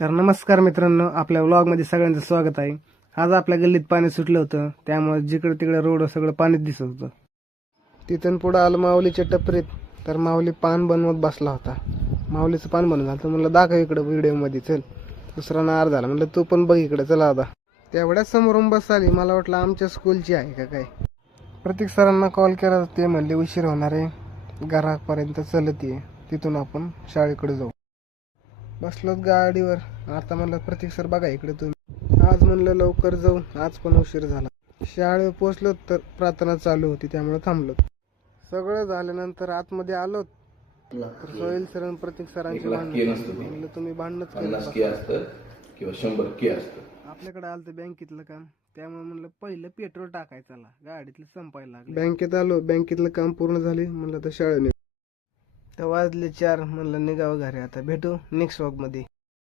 तर नमस्कार मित्रांनो, आपल्या व्लॉगमध्ये सगळ्यांचं स्वागत आहे. आज आपल्या गल्लीत पाणी सुटलं होतं, त्यामुळे जिकडे तिकडे रोड सगळं पाणीच दिसत होतं. तिथून पुढं आलं माऊलीच्या टपरीत, तर माऊली पान बनवत बसला होता. माऊलीचं पान बनवून झालं तर म्हणलं दाखव इकडं व्हिडिओमध्ये, चल. दुसरा नार झाला, म्हणलं तू पण बघ इकडे, चला आता. तेवढ्याच समोरून बस आली, मला वाटलं आमच्या स्कूलची आहे का काय. प्रतीक सरांना कॉल केला, ते म्हणले उशीर होणार आहे, घरापर्यंत चलत ये, तिथून आपण शाळेकडे जाऊ. बसलोत गाडीवर. आता म्हणलं प्रतीक सर बघा इकडे तुम्ही. आज म्हणलं लवकर जाऊ, आज पण उशीर झाला. शाळेवर पोहोचलो तर प्रार्थना चालू होती, त्यामुळे थांबलो. सगळं झाल्यानंतर आतमध्ये आलो तर सोहेल सर आणि प्रतीक सरांची म्हणलं तुम्ही भांडणच असतं किंवा 100 असतं. आपल्याकडे आलं तर बँकेतलं काम, त्यामुळे म्हणलं पहिलं पेट्रोल टाकायचं, गाडीतलं संपायला लागलं. बँकेत आलो, बँकेतलं काम पूर्ण झाले, म्हणलं तर शाळेने तर वाजले 4, म्हणलं निघावं घरी. आता भेटू नेक्स्ट व्लॉग मध्ये.